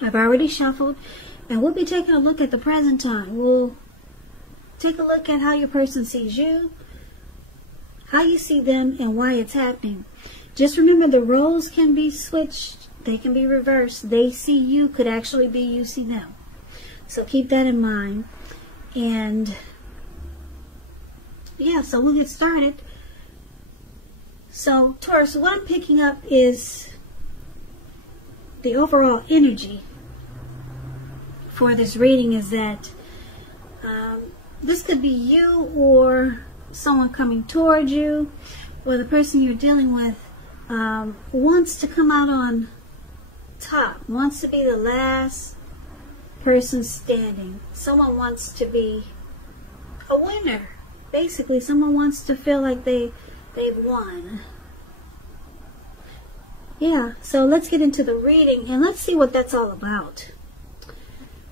I've already shuffled, and we'll be taking a look at the present time. We'll take a look at how your person sees you, how you see them, and why it's happening. Just remember, the roles can be switched. They can be reversed. They see you could actually be you see them. So keep that in mind. And yeah, so we'll get started. So Taurus, what I'm picking up is the overall energy for this reading is that this could be you or someone coming towards you, or the person you're dealing with wants to come out on top, wants to be the last person standing. Someone wants to be a winner. Basically, someone wants to feel like they've won. Yeah, so let's get into the reading and let's see what that's all about.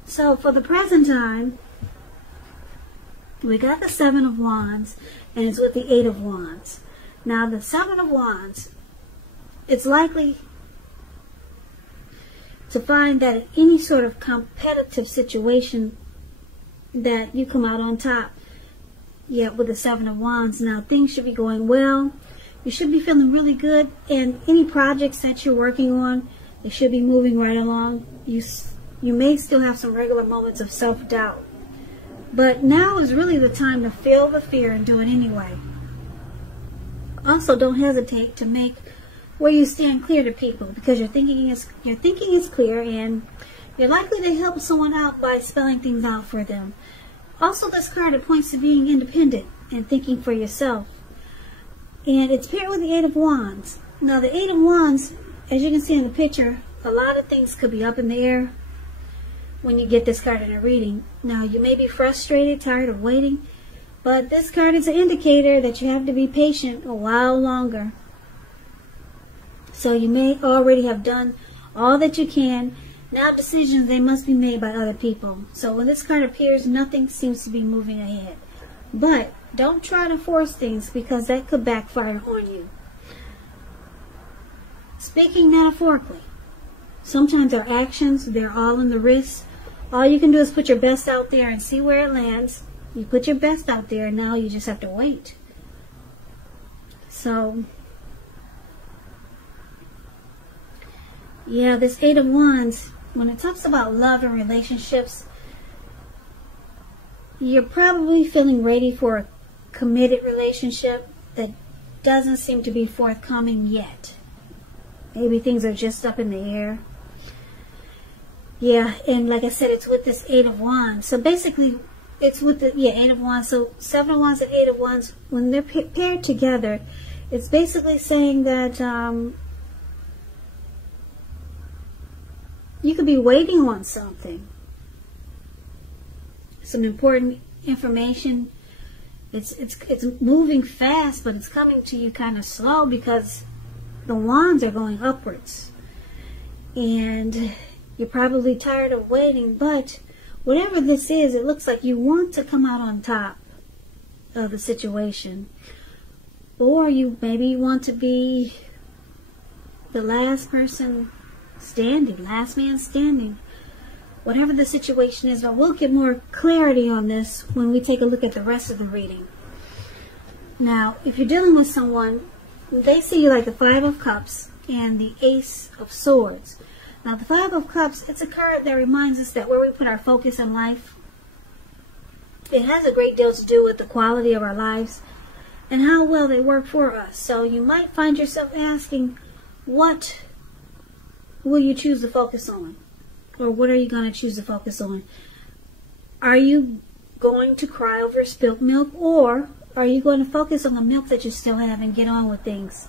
So for the present time, we got the Seven of Wands, and it's with the Eight of Wands. Now the Seven of Wands, it's likely to find that in any sort of competitive situation that you come out on top. Yeah, with the Seven of Wands. Now things should be going well. You should be feeling really good, and any projects that you're working on, they should be moving right along. You may still have some regular moments of self-doubt, but now is really the time to feel the fear and do it anyway. Also, don't hesitate to make where you stand clear to people, because your thinking is clear, and you're likely to help someone out by spelling things out for them. Also, this card, it points to being independent and thinking for yourself. And it's paired with the Eight of Wands. Now, the Eight of Wands, as you can see in the picture, a lot of things could be up in the air when you get this card in a reading. Now, you may be frustrated, tired of waiting, but this card is an indicator that you have to be patient a while longer. So you may already have done all that you can. Now decisions, they must be made by other people. So when this card appears, nothing seems to be moving ahead. But don't try to force things, because that could backfire on you. Speaking metaphorically, sometimes our actions, they're all in the wrist. All you can do is put your best out there and see where it lands. You put your best out there, and now you just have to wait. So yeah, this Eight of Wands, when it talks about love and relationships, you're probably feeling ready for a committed relationship that doesn't seem to be forthcoming yet. Maybe things are just up in the air. Yeah, and like I said, it's with this Eight of Wands. So basically, it's with the Eight of Wands. So Seven of Wands and Eight of Wands, when they're paired together, it's basically saying that you could be waiting on something. Some important information. It's moving fast, but it's coming to you kind of slow because the wands are going upwards. And you're probably tired of waiting, but whatever this is, it looks like you want to come out on top of the situation. Or maybe you want to be the last person standing, last man standing. Whatever the situation is, but we'll get more clarity on this when we take a look at the rest of the reading. Now, if you're dealing with someone, they see you like the Five of Cups and the Ace of Swords. Now, the Five of Cups, it's a card that reminds us that where we put our focus in life, it has a great deal to do with the quality of our lives and how well they work for us. So you might find yourself asking, what will you choose to focus on? Or what are you going to choose to focus on? Are you going to cry over spilt milk, or are you going to focus on the milk that you still have and get on with things?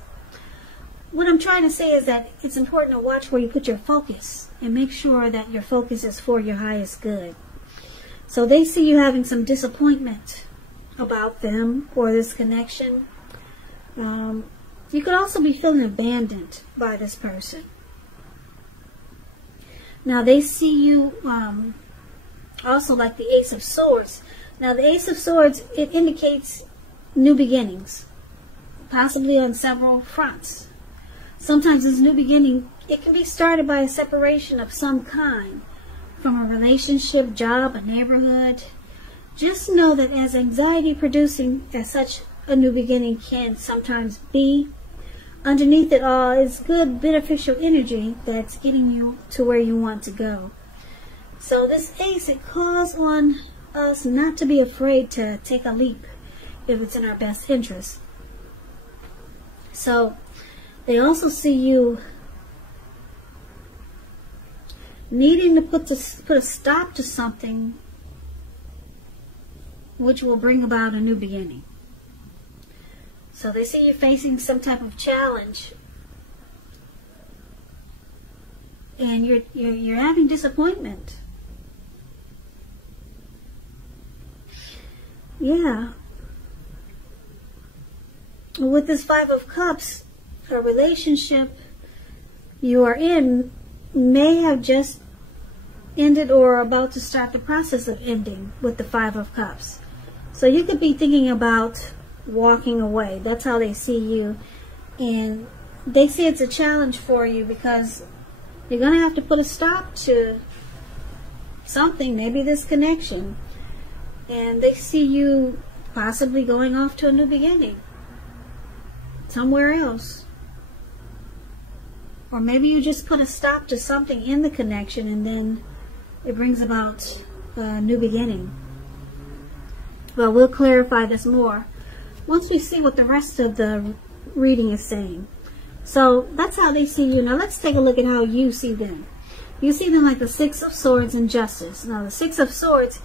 What I'm trying to say is that it's important to watch where you put your focus and make sure that your focus is for your highest good. So they see you having some disappointment about them or this connection. You could also be feeling abandoned by this person. Now they see you also like the Ace of Swords. Now the Ace of Swords, it indicates new beginnings, possibly on several fronts. Sometimes this new beginning it can be started by a separation of some kind, from a relationship, job, a neighborhood. Just know that as anxiety producing as such a new beginning can sometimes be, underneath it all is good, beneficial energy that's getting you to where you want to go. So this ace, it calls on us not to be afraid to take a leap if it's in our best interest. So they also see you needing to put a stop to something which will bring about a new beginning. So they see you facing some type of challenge, and you're having disappointment. Yeah. With this Five of Cups, a relationship you are in may have just ended or are about to start the process of ending with the Five of Cups. So you could be thinking about walking away. That's how they see you. And they say it's a challenge for you because you're going to have to put a stop to something, maybe this connection. And they see you possibly going off to a new beginning somewhere else. Or maybe you just put a stop to something in the connection and then it brings about a new beginning. Well, we'll clarify this more once we see what the rest of the reading is saying. So that's how they see you. Now let's take a look at how you see them. You see them like the Six of Swords and Justice. Now the Six of Swords,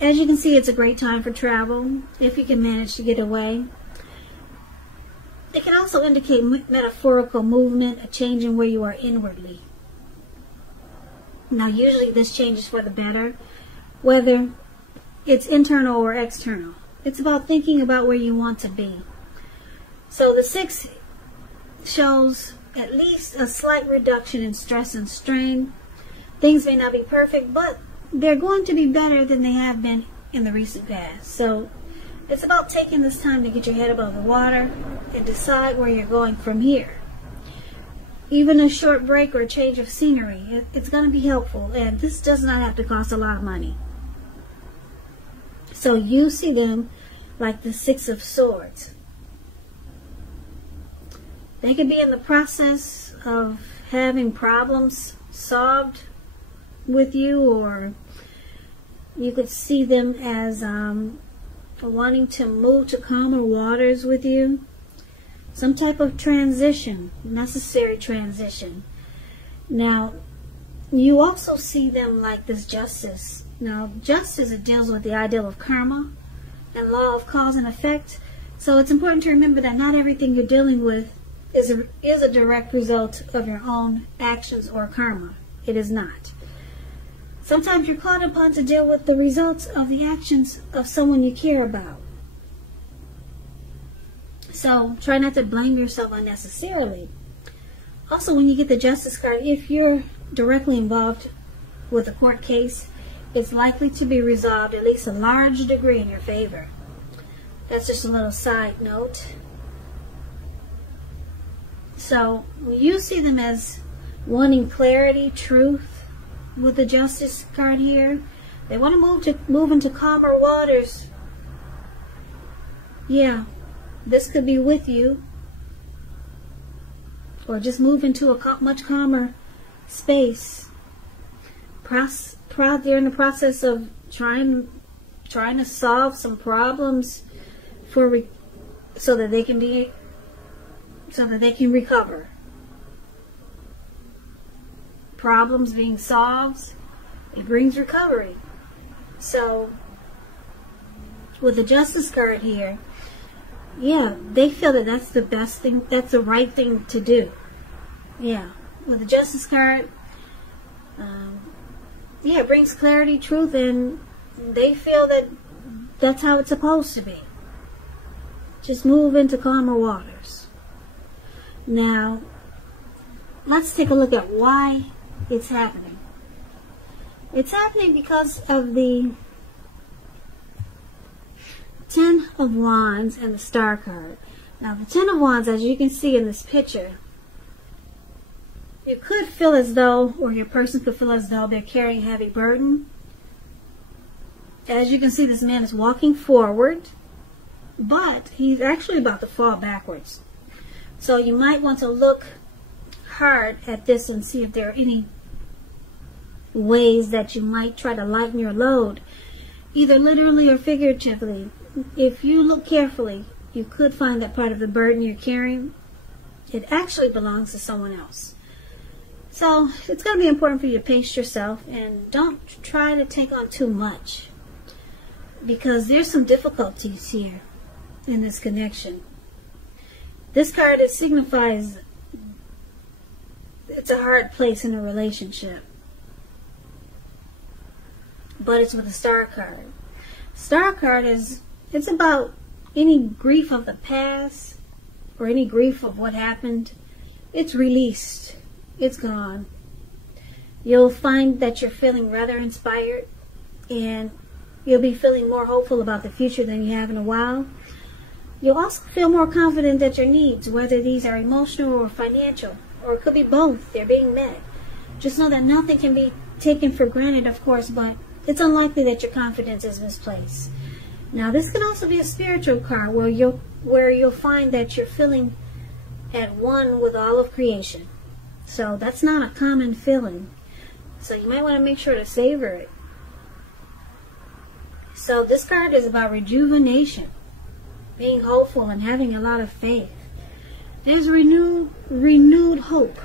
as you can see, it's a great time for travel if you can manage to get away. It can also indicate metaphorical movement, a change in where you are inwardly. Now usually this change is for the better, whether it's internal or external. It's about thinking about where you want to be. So the Six shows at least a slight reduction in stress and strain. Things may not be perfect, but they're going to be better than they have been in the recent past. So it's about taking this time to get your head above the water and decide where you're going from here. Even a short break or a change of scenery, it's going to be helpful, and this does not have to cost a lot of money. So you see them like the Six of Swords. They could be in the process of having problems solved with you, or you could see them as wanting to move to calmer waters with you. Some type of transition, necessary transition. Now, you also see them like this Justice. Now, justice, it deals with the ideal of karma and law of cause and effect. So it's important to remember that not everything you're dealing with is a direct result of your own actions or karma. It is not. Sometimes you're called upon to deal with the results of the actions of someone you care about. So try not to blame yourself unnecessarily. Also, when you get the Justice card, if you're directly involved with a court case, it's likely to be resolved at least a large degree in your favor. That's just a little side note. So you see them as wanting clarity, truth with the Justice card here. They want to move into calmer waters. Yeah, this could be with you, or just move into a much calmer space. They're in the process of trying to solve some problems so that they can recover. Problems being solved, it brings recovery. So with the Justice card here, yeah, they feel that that's the best thing, that's the right thing to do. Yeah, with the Justice card, yeah, it brings clarity, truth, and they feel that that's how it's supposed to be. Just move into calmer waters. Now, let's take a look at why it's happening. It's happening because of the Ten of Wands and the Star card. Now, the Ten of Wands, as you can see in this picture, you could feel as though, or your person could feel as though they're carrying a heavy burden. As you can see, this man is walking forward, but he's actually about to fall backwards. So you might want to look hard at this and see if there are any ways that you might try to lighten your load, either literally or figuratively. If you look carefully, you could find that part of the burden you're carrying, it actually belongs to someone else. So it's going to be important for you to pace yourself and don't try to take on too much, because there's some difficulties here in this connection. This card, it signifies it's a hard place in a relationship, but it's with a star card. Star card it's about any grief of the past or any grief of what happened. It's released. It's gone. You'll find that you're feeling rather inspired, and you'll be feeling more hopeful about the future than you have in a while. You'll also feel more confident that your needs, whether these are emotional or financial, or it could be both, they're being met. Just know that nothing can be taken for granted, of course, but it's unlikely that your confidence is misplaced. Now, this can also be a spiritual card where you'll find that you're feeling at one with all of creation. So that's not a common feeling. So you might want to make sure to savor it. So this card is about rejuvenation, being hopeful and having a lot of faith. There's renewed hope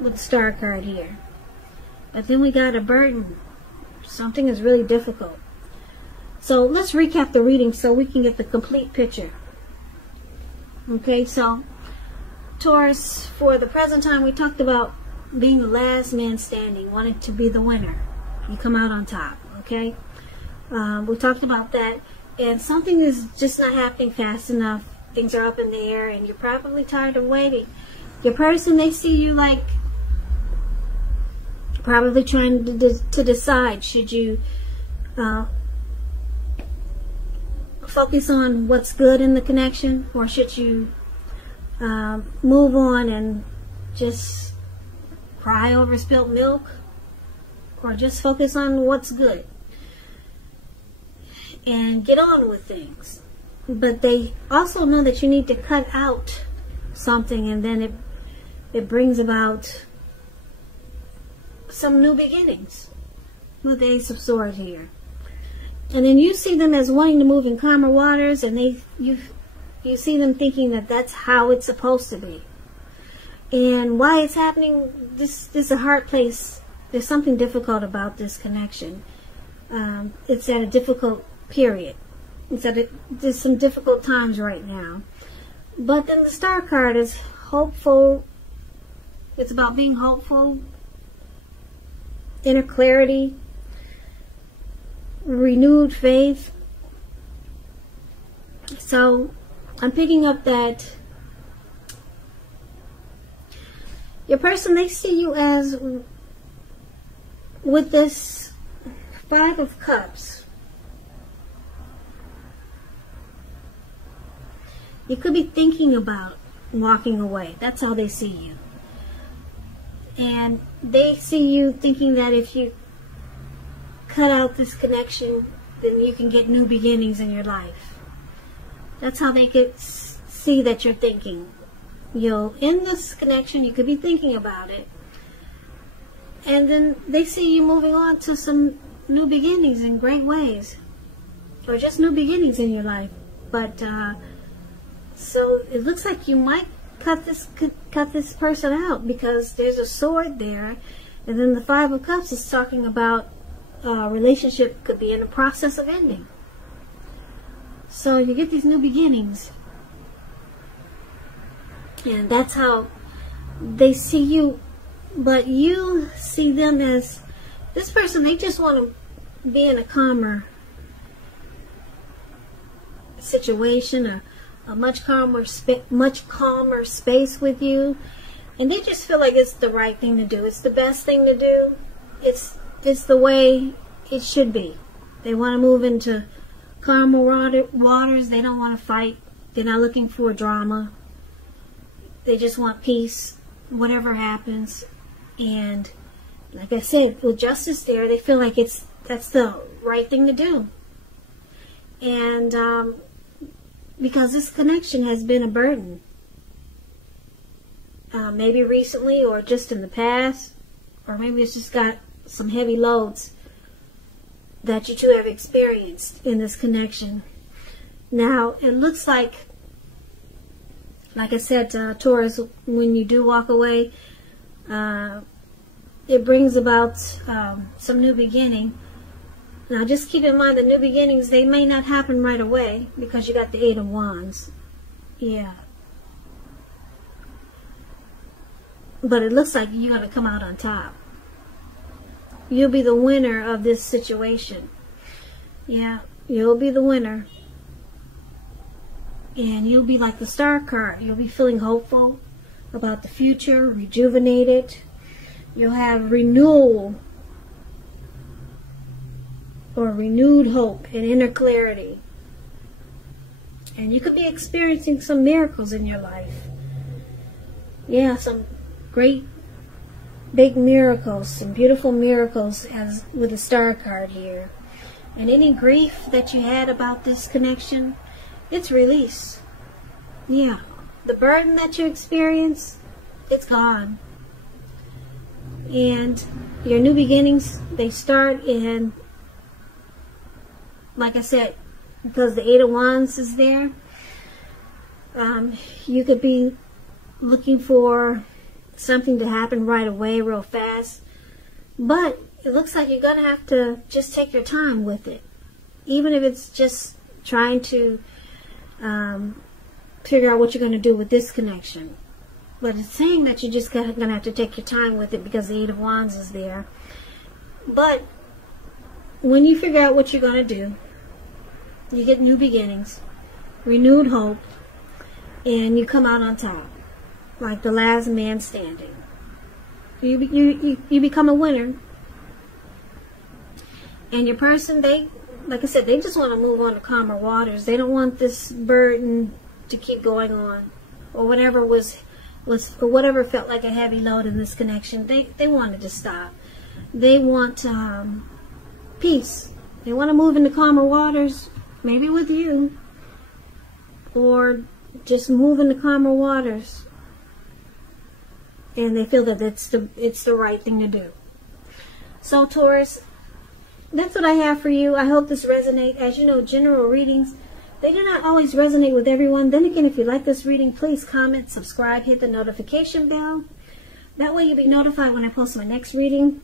with the star card here. But then we got a burden. Something is really difficult. So let's recap the reading so we can get the complete picture. Okay, so Taurus, for the present time, we talked about being the last man standing, wanting to be the winner. You come out on top, okay? We talked about that, and something is just not happening fast enough. Things are up in the air, and you're probably tired of waiting. Your person, they see you like probably trying to decide, should you focus on what's good in the connection, or should you move on and just cry over spilt milk, or just focus on what's good and get on with things. But they also know that you need to cut out something, and then it brings about some new beginnings with the Ace of Swords here. And then you see them as wanting to move in calmer waters, and you see them thinking that that's how it's supposed to be. And why it's happening, this is a hard place. There's something difficult about this connection. It's at a difficult period. There's some difficult times right now. But then the star card is hopeful. It's about being hopeful, inner clarity, renewed faith. So I'm picking up that your person, they see you as, with this Five of Cups, you could be thinking about walking away. That's how they see you. And they see you thinking that if you cut out this connection, then you can get new beginnings in your life. That's how they could see that you're thinking. You'll end this connection, you could be thinking about it, and then they see you moving on to some new beginnings in great ways, or just new beginnings in your life. But so it looks like you might cut this person out, because there's a sword there, and then the Five of Cups is talking about relationship could be in the process of ending. So you get these new beginnings, and that's how they see you. But you see them as, this person, they just want to be in a calmer situation, a much calmer space with you, and they just feel like it's the right thing to do. It's the best thing to do. It's the way it should be. They want to move into calmer waters. They don't want to fight. They're not looking for drama. They just want peace. whatever happens. And like I said, with justice there, they feel like that's the right thing to do. And because this connection has been a burden, maybe recently or just in the past, or maybe it's just got some heavy loads that you two have experienced in this connection. Now, it looks like I said, Taurus, when you do walk away, it brings about some new beginning. Now, just keep in mind the new beginnings, they may not happen right away because you got the Eight of Wands. Yeah. But it looks like you're going to come out on top. You'll be the winner of this situation. Yeah, you'll be the winner. And you'll be like the Star card. You'll be feeling hopeful about the future, rejuvenated. You'll have renewal or renewed hope and inner clarity. And you could be experiencing some miracles in your life. Yeah, some great big miracles, some beautiful miracles as with the Star card here. And any grief that you had about this connection, it's released. Yeah, the burden that you experienced, it's gone. And your new beginnings, they start in, like I said, because the Eight of Wands is there, you could be looking for something to happen right away, real fast. But it looks like you're going to have to just take your time with it. Even if it's just trying to figure out what you're going to do with this connection. But it's saying that you're just going to have to take your time with it because the Eight of Wands is there. But when you figure out what you're going to do, you get new beginnings, renewed hope, and you come out on top, like the last man standing. You become a winner. And your person, they, like I said, they just want to move on to calmer waters. They don't want this burden to keep going on, or whatever or whatever felt like a heavy load in this connection. They wanted to stop. They want peace. They want to move into calmer waters, maybe with you, or just move into calmer waters. And they feel that it's the right thing to do. So Taurus, that's what I have for you. I hope this resonates. As you know, general readings, they do not always resonate with everyone. Then again, if you like this reading, please comment, subscribe, hit the notification bell. That way you'll be notified when I post my next reading.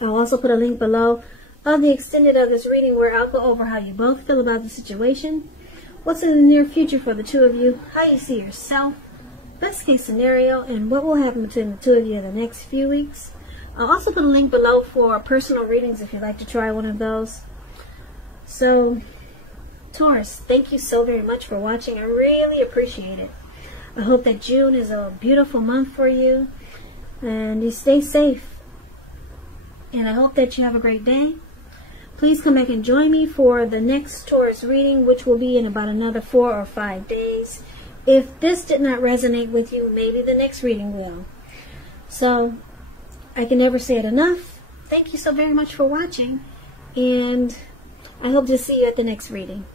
I'll also put a link below of the extended of this reading where I'll go over how you both feel about the situation, what's in the near future for the two of you, how you see yourself, best case scenario, and what will happen between the two of you in the next few weeks. I'll also put a link below for personal readings if you'd like to try one of those. So, Taurus, thank you so very much for watching. I really appreciate it. I hope that June is a beautiful month for you, and you stay safe. And I hope that you have a great day. Please come back and join me for the next Taurus reading, which will be in about another 4 or 5 days. If this did not resonate with you, maybe the next reading will. So, I can never say it enough. Thank you so very much for watching, and I hope to see you at the next reading.